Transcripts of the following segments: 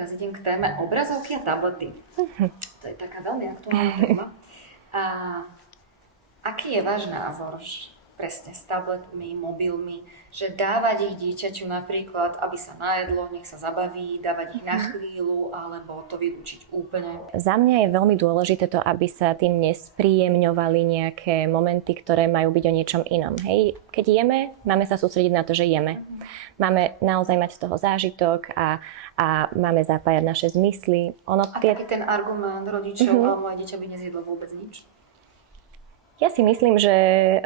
teraz idem k téme obrazovky a tablety. To je taká veľmi aktuálna téma. A aký je váš názor presne s tabletmi, mobilmi, že dávať ich dieťaťu napríklad, aby sa najedlo, nech sa zabaví, dávať ich na chvíľu, alebo to vylúčiť úplne? Za mňa je veľmi dôležité to, aby sa tým nespríjemňovali nejaké momenty, ktoré majú byť o niečom inom. Hej, keď jeme, máme sa sústrediť na to, že jeme. Máme naozaj mať z toho zážitok a máme zapájať naše zmysly. Taký ten argument rodičov, ale moje dieťa by nezjedlo vôbec nič? Ja si myslím, že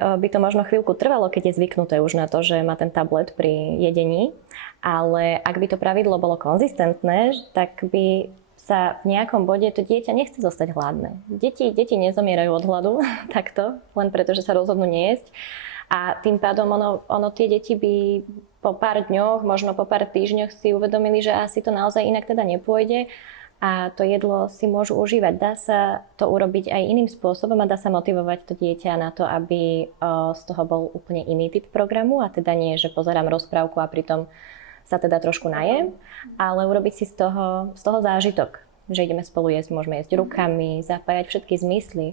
by to možno chvíľku trvalo, keď je zvyknuté už na to, že má ten tablet pri jedení, ale ak by to pravidlo bolo konzistentné, tak by sa v nejakom bode to dieťa nechce zostať hladné. Deti nezomierajú od hladu takto, len preto, že sa rozhodnú nejesť. A tým pádom ono tie deti by po pár dňoch, možno po pár týždňoch si uvedomili, že asi to naozaj inak teda nepôjde. A to jedlo si môžu užívať. Dá sa to urobiť aj iným spôsobom a dá sa motivovať to dieťa na to, aby z toho bol úplne iný typ programu a teda nie, že pozerám rozprávku a pritom sa teda trošku najem, ale urobiť si z toho zážitok, že ideme spolu jesť, môžeme jesť rukami, zapájať všetky zmysly.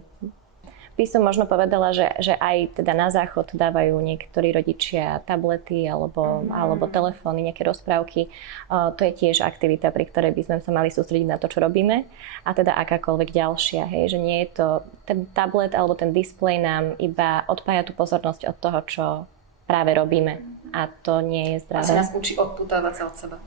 By som možno povedala, že aj teda na záchod dávajú niektorí rodičia tablety alebo telefóny, nejaké rozprávky. To je tiež aktivita, pri ktorej by sme sa mali sústrediť na to, čo robíme. A teda akákoľvek ďalšia. Hej, že nie je to ten tablet alebo ten displej nám iba odpája tú pozornosť od toho, čo práve robíme. A to nie je zdravé. Asi nás učí odputávať sa od seba.